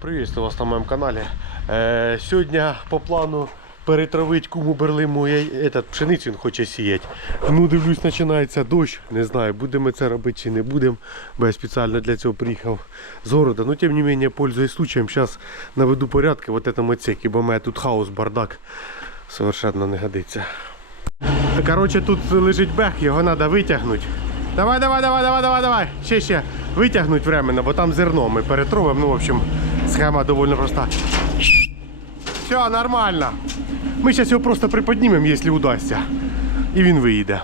Приветствую вас на моем канале. Е, сьогодні по плану перетравити куму берлиму этот, пшеницю він хоче сіяти. Ну, дивлюсь, починається дощ. Не знаю, будемо це робити чи не будемо, бо я спеціально для цього приїхав з города. Ну, тим не менее, пользуясь случаем, зараз наведу порядки в этом отсеке, бо в мене тут хаос, бардак. Совершенно не годиться. Коротше, тут лежить бех, його треба витягнути. Давай, давай, давай, давай, давай, давай. Ще ще витягнуть временно, бо там зерно ми перетровимо. Ну, в общем, схема доволі проста. Все, нормально. Ми зараз його просто приподнімемо, якщо вдасться. І він виїде.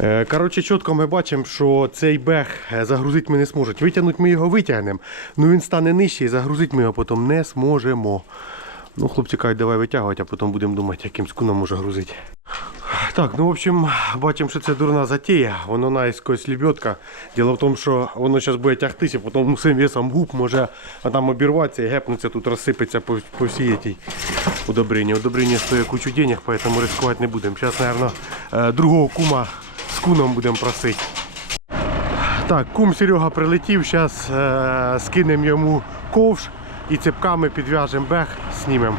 Е, Коротше, чітко ми бачимо, що цей бех е, загрузити ми не зможуть. Витягнути ми його витягнемо, але він стане нижче і загрузити ми його потім не зможемо. Ну, хлопці кажуть, давай витягувати, а потім будемо думати, яким скуном може грузити. Так, ну в общем, бачимо, що це дурна затея. Воно наїскось лебедка. Діло в тому, що воно зараз буде тягтися, потім всім весом губ може там обірватися і гепнуться, тут розсипеться по, по всій цій удобренні. Удобрення стоїть кучу денег, поэтому ризикувати не будемо. Зараз, мабуть, другого кума з куном будемо просити. Так, кум Серега прилетів, зараз е, скинемо йому ковш і цепками підв'яжемо бех, знімемо.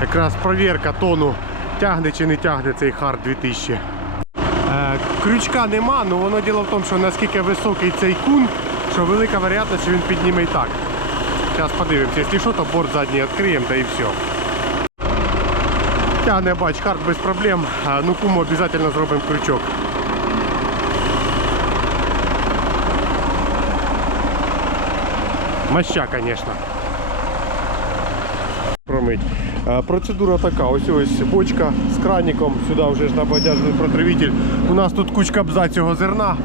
Якраз провірка тону тягне чи не тягне цей хард 2000. Е, крючка нема, але воно діло в тому, що наскільки високий цей кун, що велика вероятність, що він підніме і так. Зараз подивимося, якщо що, то борт задній відкриємо та і все. Тягне бач, хард без проблем. Е, Ну куму обов'язково зробимо крючок. Моща, звісно. Промить. Е, Процедура така, ось ось бочка з краником, сюди вже ж набадяжний протравитель. У нас тут кучка бзацього зерна,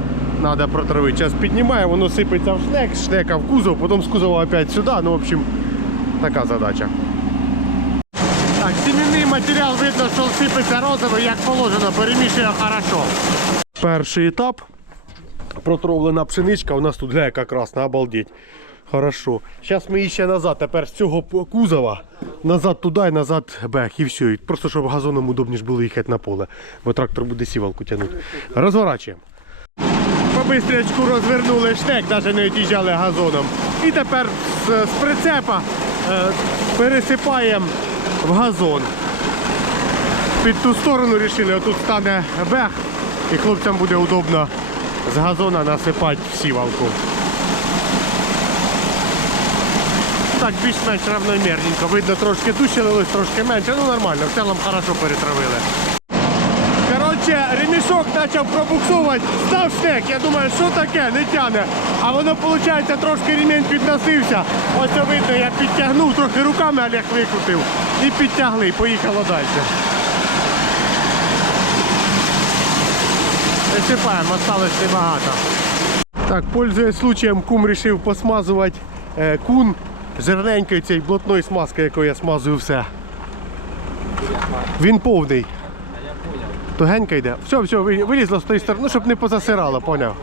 треба протравити. Зараз піднімає, воно сипеться в шнек, з шнека в кузов, потім з кузова опять сюди. Ну, в общем, така задача. Так, сімейний матеріал видно, що сипеться розово, як положено, перемішує хорошо. Перший етап. Протровлена пшеничка, у нас тут гля яка красна, обалдеть. Хорошо. Зараз ми ще назад, тепер з цього кузова, назад туди і назад бех, і все. І Просто щоб газоном удобніше було їхати на поле, бо трактор буде сівалку тягнути. Розворачуємо. По бистрячку розвернули штек, навіть не від'їжджали газоном. І тепер з, з прицепа е, пересипаємо в газон. Під ту сторону вирішили, отут стане бех, і хлопцям буде удобно з газона насипати в сівалку. Так, більш-менш равномірненько. Видно, трошки дужче трошки менше. Ну нормально, в цілому хорошо перетравили. Коротше, ремішок почав пробуксувати, став штек. Я думаю, що таке, не тяне. А воно, виходить, трошки ремінь підносився. Ось це видно, я підтягнув, трохи руками Олег викрутив. І підтягли, поїхало далі. Висипаємо, осталось небагато. Так, пользуясь случаєм, кум вирішив посмазувати е, кун жирненькою цією блотною смазкою, якою я смазую все. Він повний. Тугенько йде. Все, все, ви- вилізло з тої сторони, ну, щоб не позасирало, поняв.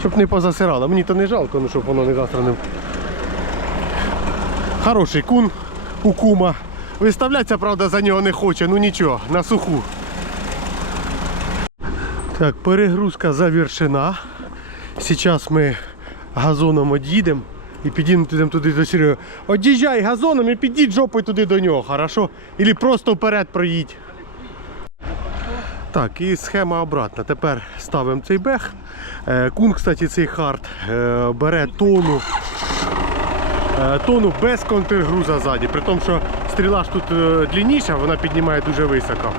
Щоб не позасирало. Мені то не жалко, ну щоб воно не засране. Хороший кун у кума. Виставлятися, правда, за нього не хоче, ну нічого, на суху. Так, перегрузка завершена. Зараз ми газоном од'їдемо і підійдемо туди, до Сереги. Од'їжджай газоном і підіть жопою туди до нього, хорошо? Ілі просто вперед проїдь. Так, і схема обратна. Тепер ставимо цей бех. Е, Кун, кстати, цей хард е, бере тону. е, Тону без контргруза ззаді, при тому, що стріла ж тут длинніша, вона піднімає дуже високо.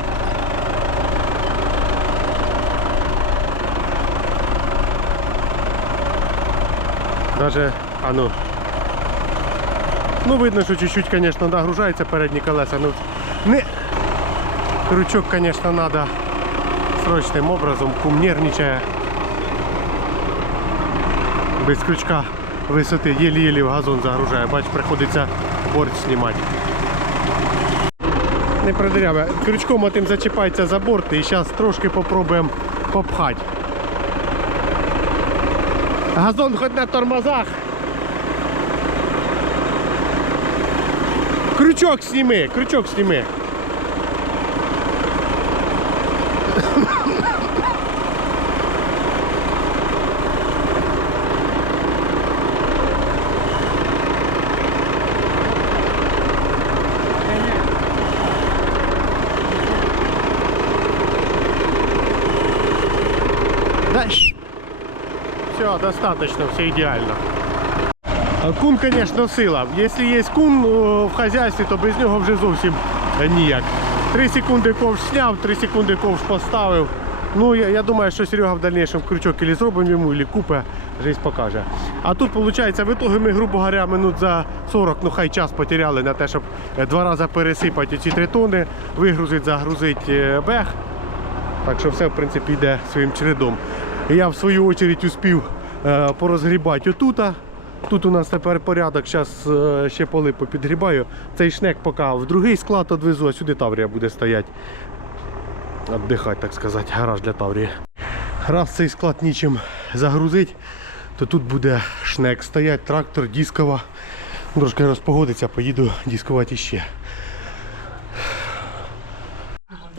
Даже, а ну. Ну, видно, що чуть-чуть, конечно, нагружається передні колеса. Ну, не... Крючок, конечно, надо срочним образом. Кум нервничає. Без крючка висоти єлі-єлі в газон загружає. Бач, приходиться борт знімати. Не продиряве. Крючком отим зачіпається за борт і зараз трошки попробуємо попхати. Газон хоч на тормозах. Крючок сними, крючок сними. Дальше. Все, достаточно, все идеально. А Кун, звісно, сила. Якщо є кун в хазяйстві, то без нього вже зовсім ніяк. Три секунди ковш зняв, три секунди ковш поставив. Ну, я, я думаю, що Серега в дальнейшем крючок или зробимо йому, или купе, жизнь покаже. А тут, виходить, в итоге ми, грубо говоря, минут за 40, ну хай час потеряли на те, щоб е, два рази пересипати ці три тони, вигрузити, загрузити е, бег. Так що все, в принципі, йде своїм чередом. Я в свою очередь успів е, порозгрібати отута. Тут у нас тепер порядок, зараз е, ще поли попідгрібаю. Цей шнек поки в другий склад відвезу, а сюди Таврія буде стояти. Отдихати, так сказати, гараж для Таврії. Раз цей склад нічим загрузить, то тут буде шнек стоять, трактор, дискова. Трошки розпогодиться, поїду дискувати іще.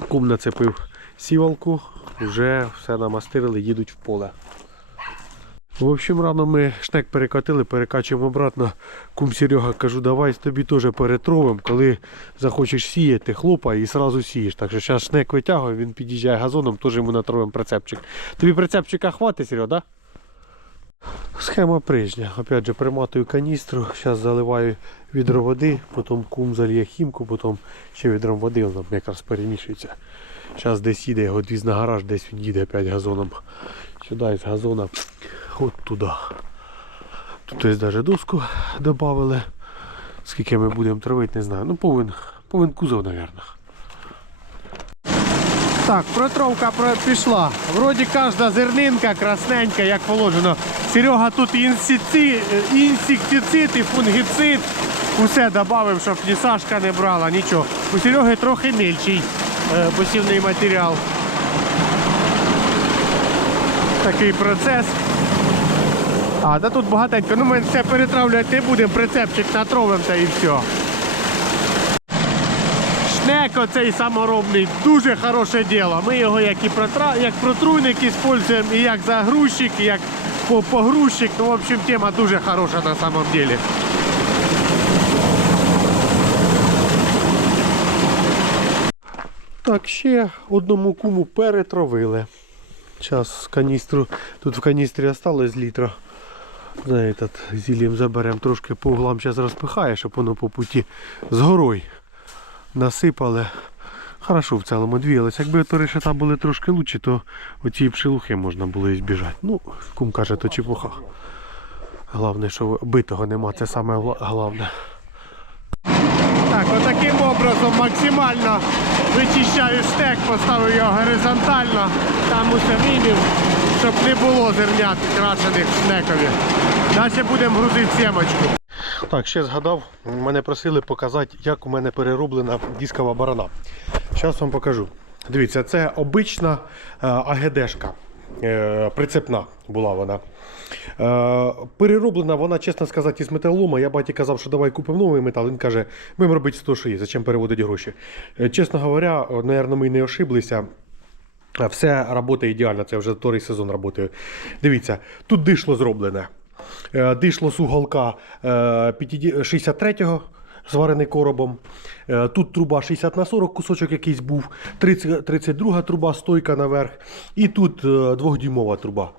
Кум нацепив сівалку, вже все намастирили, їдуть в поле. В общем, рано ми шнек перекатили, перекачуємо обратно. Кум Серега кажу, давай тобі теж перетровим. Коли захочеш сіяти, хлопай і одразу сієш. Так що зараз шнек витягує, він під'їжджає газоном, теж йому натровим прицепчик. Тобі прицепчика хватить, Серега, да? Схема прежня. Опять же, приматую каністру, зараз заливаю відро води, потім кум зальє хімку, потім ще відром води, воно якраз перемішується. Зараз десь їде, його відвіз на гараж, десь він їде опять газоном. Сюди з газона, от туди. Тут ось навіть доску додали. Скільки ми будемо травити, не знаю. Ну, повинен, повинен кузов, мабуть. Так, протровка про- пішла. Вроді кожна зернинка красненька, як положено. Серега тут інсіци, інсектицид і фунгіцид. Усе додав, щоб ні Сашка не брала, нічого. У Сереги трохи мільчий е, посівний матеріал. Такий процес. А, та тут багатенько. Ну ми це перетравлювати будемо, прицепчик натровим і все. Шнек оцей саморобний, дуже хороше діло. Ми його як і протра... як протруйник використовуємо, і як загрузчик, і як по- погрузчик. Ну, в общем, тема дуже хороша на самом деле. Так, ще одному куму перетравили. Зараз каністру, тут в каністрі осталось літра. Знаєте, зіллям заберемо трошки по углам зараз розпихає, щоб воно по путі з горою насипали. Хорошо в цілому двіялись. Якби то решета були трошки лучше, то оці пшелухи можна було і збіжати. Ну, кум каже, то чепуха. Головне, що битого нема, це саме головне. Так, отаким образом максимально вичищаю штек, поставив його горизонтально, там усе вимів, щоб не було зернят крашених в шнекові. Далі будемо грузити сімочку. Так, ще згадав, мене просили показати, як у мене перероблена дискова барана. Зараз вам покажу. Дивіться, це обична е, АГДшка. Е, прицепна була вона. Е, перероблена вона, чесно сказати, із металолома. Я баті казав, що давай купимо новий метал. Він каже, будемо робити з того, що є, зачем переводити гроші. Чесно говоря, мабуть, ми не ошиблися. Все працює ідеально, це вже вторий сезон працює. Дивіться, тут дишло зроблене. Е, Дишло з уголка е, 63-го, зварений коробом. Е, Тут труба 60 на 40, кусочок якийсь був, 30, 32 труба, стойка наверх. І тут е, двохдюймова труба.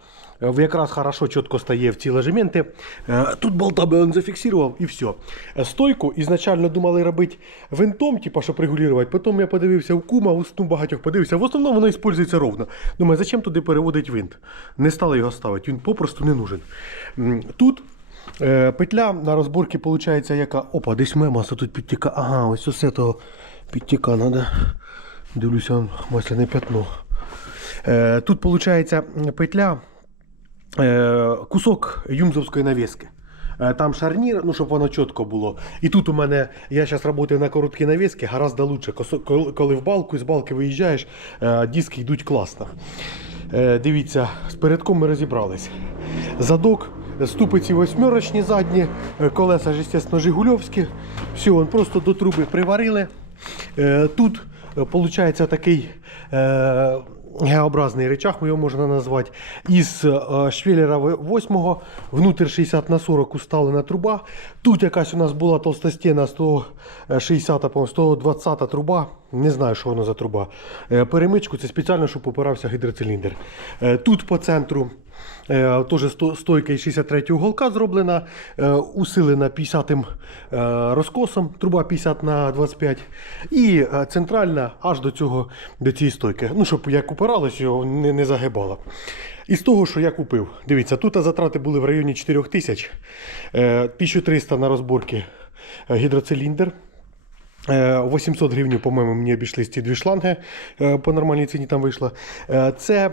Е, Якраз хорошо чітко стає в ці ложементи. Е, Тут болтами він зафіксував і все. Е, Стойку ізначально думали робити винтом, типу, щоб регулювати. Потім я подивився в кума, у ну, багатьох подивився. В основному воно використовується ровно. Думаю, зачем туди переводить винт? Не стали його ставити, він попросту не нужен. Тут е, петля на розборці виходить, яка. Опа, десь моя маса тут підтіка. Ага, ось ось цього підтіка треба. Дивлюся, масляне пятно. Е, Тут виходить петля кусок юмзовської навіски. Е, Там шарнір, ну щоб воно чітко було. І тут у мене, я зараз працюю на короткій навіски, гораздо лучше. Коли- в балку, з балки виїжджаєш, е, диски йдуть класно. Е, Дивіться, з передком ми розібрались. Задок, ступиці восьмерочні задні, е, колеса звісно, жигульовські. Все, он просто до труби приварили. Е, Тут виходить такий. Г-образний речах, його можна назвати, із е, швеллера 8, внутрь 60 на 40 усталена труба. Тут якась у нас була толстостіна 160, по 120 труба. Не знаю, що воно за труба. Е, Перемичку це спеціально, щоб опирався гідроциліндр. Е, Тут по центру Е, Теж стойка із 63-го голка зроблена, усилена 50-м е, розкосом, труба 50 на 25. І центральна аж до цього до цієї стойки. Ну, щоб як упиралось, його не, не загибало. Із того, що я купив, дивіться, тут затрати були в районі 4 тисяч, Е, 1300 на розборки гідроциліндр. Е, 800 гривень, по-моєму, мені обійшлись ці дві шланги е, по нормальній ціні там вийшло. Е, Це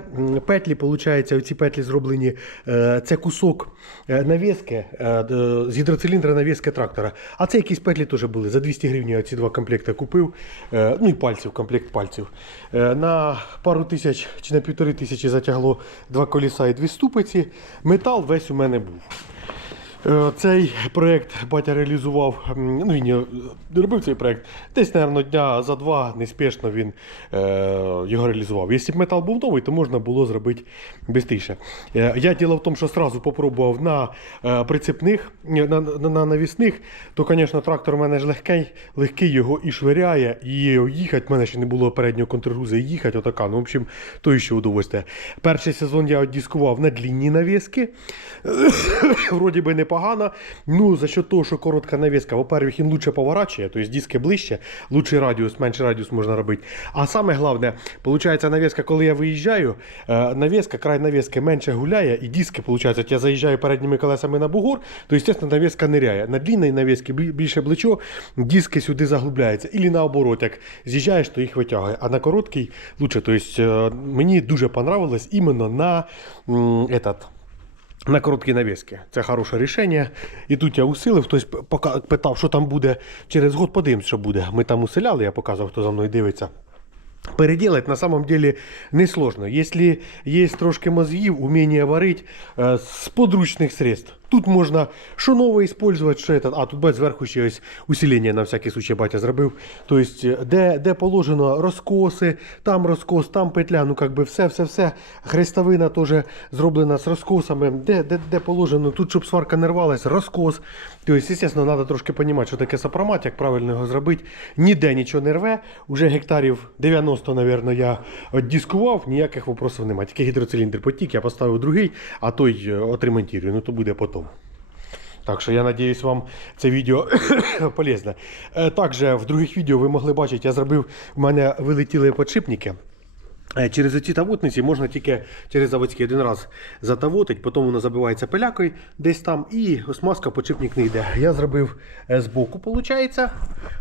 петлі, виходить, ці петлі зроблені. е, Це кусок е, навіски е, з гідроциліндра навіски трактора. А це якісь петлі теж були. За 200 гривень я ці два комплекти купив. Е, Ну і пальців, комплект пальців. Е, На пару тисяч чи на півтори тисячі затягло два коліса і дві ступиці. Метал весь у мене був. Е, Цей проєкт батя реалізував, ну він його, е, робив цей проєкт. Десь, мабуть, дня за два неспішно він е, його реалізував. Якщо б метал був новий, то можна було зробити швидше. Е, я діло в тому, що одразу попробував на е, прицепних, на, на, на навісних, то, звісно, трактор у мене ж легкий, легкий його і швиряє, і їхати, в мене ще не було переднього контргруза, і їхати отака. Ну, в общем, то ще удовольствие. Перший сезон я дискував на длінні навіски. Вроді би непогано. Ну, за счет того, що коротка навіска, во-первых, він лучше поворачує, тобто диски ближче, лучший радіус, менший радіус можна робити. А саме головне, виходить, навіска, коли я виїжджаю, е, навіска, край навіски менше гуляє, і диски, виходить, я заїжджаю передніми колесами на бугор, то, звісно, навіска ниряє. На длінній навіски більше плечо, диски сюди заглубляються. Ілі наоборот, як з'їжджаєш, то їх витягує. А на короткий лучше. Тобто, мені дуже понравилось іменно на этот, на короткі навіски. Це хороше рішення. І тут я усилив, хтось питав, що там буде через год, подивимось, що буде. Ми там усиляли, я показував, хто за мною дивиться. Переделать на самом деле несложно. Если есть трошки мозгів, умение варить э, с подручных средств. Тут можна що нове использовать, що это. А тут бать зверху ще ось усилення на всякий случай батя зробив. Тобто, де, де положено розкоси, там розкос, там петля, ну как би все, все, все. Хрестовина теж зроблена з розкосами. Де, де, де положено, тут, щоб сварка не рвалась, розкос. Тобто, звісно, треба трошки розуміти, що таке сопромат, як правильно його зробити. Ніде нічого не рве. Уже гектарів 90, мабуть, я дискував, ніяких вопросів немає. Тільки гідроциліндр потік, я поставив другий, а той е, отремонтую. Ну то буде потім. Так що я надіюсь, вам це відео полезне. Е, Також в других відео ви могли бачити, я зробив, в мене вилетіли подшипники. Е, Через ці тавотниці можна тільки через заводський один раз затавотить, потім воно забивається пилякою десь там, і смазка подшипник не йде. Я зробив е, збоку, виходить,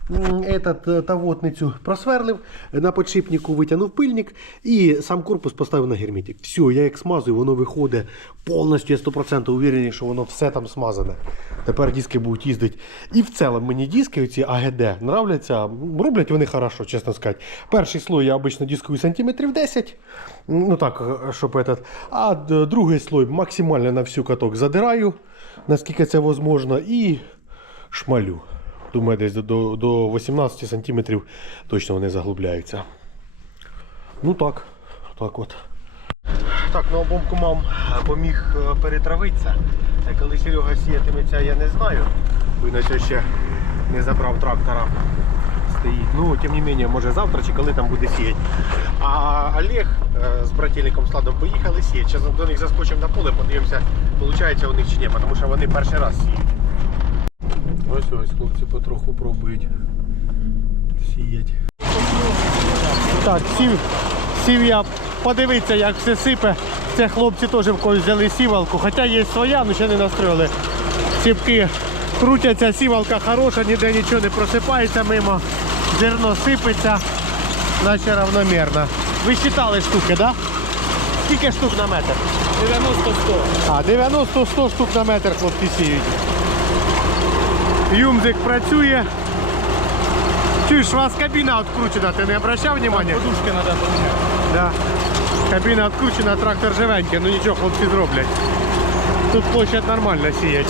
этот, е, тавотницю просверлив на подшипнику, витягнув пильник і сам корпус поставив на герметик. Все, я як смазую, воно виходить повністю, я 100% уверений, що воно все там смазане. Тепер диски будуть їздити. І в цілому мені диски, ці АГД, нравляться. Роблять вони хорошо, чесно сказати. Перший слой я обично дискую сантиметрів 10. Ну так, щоб этот. А другий слой максимально на всю каток задираю, наскільки це можливо, і шмалю. Думаю, десь до, до, до 18 сантиметрів точно вони заглубляються. Ну так, так от. Так, ну обом кумам поміг е, перетравитися. Коли Серега сіятиметься, я не знаю. Він ще не забрав трактора. Стоїть. Ну, тим не менше, може завтра чи коли там буде сіяти. А Олег е, з брательником Сладом поїхали сіяти. Зараз до них заскочимо на поле, подивимося, виходить у них чи ні, тому що вони перший раз сіють. Ось ось хлопці потроху пробують сіяти. Так, сів, сів я подивитися, як все сипе. Це хлопці теж в когось взяли сівалку, хоча є своя, але ще не настроїли. Сіпки крутяться, сівалка хороша, ніде нічого не просипається мимо. Зерно сипеться, наче равномірно. Ви считали штуки? Да? Скільки штук на метр? 90-100. А, 90-100 штук на метр хлопці сіють. Юмзик працює. Чуєш, у вас кабіна відкручена, ти не обращав внимання? Подушки надо поменять. Да. Кабіна відкручена, трактор живенький, ну нічого, хлопці зроблять. Тут площадь нормально сіять.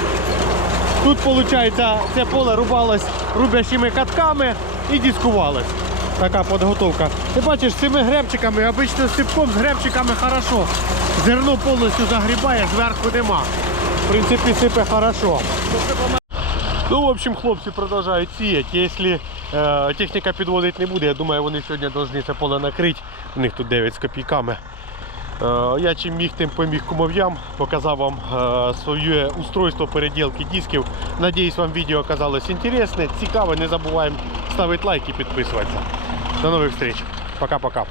Тут, виходить, це поле рубалось рубящими катками і дискувалось. Така підготовка. Ти бачиш, цими гребчиками, обично з ципком, з гребчиками хорошо. Зерно повністю загрібає, зверху нема. В принципі, сипе хорошо. Ну, в общем, хлопці продовжують сіяти. Якщо е, техніка підводить не буде, я думаю, вони сьогодні повинні це поле накрити. У них тут 9 з копійками. Е, Я чим міг, тим поміг кумов'ям, показав вам е, своє устройство переділки дисків. Надіюсь, вам відео оказалось інтересне, цікаве. Не забуваємо ставити лайк і підписуватися. До новых встреч. Пока-пока.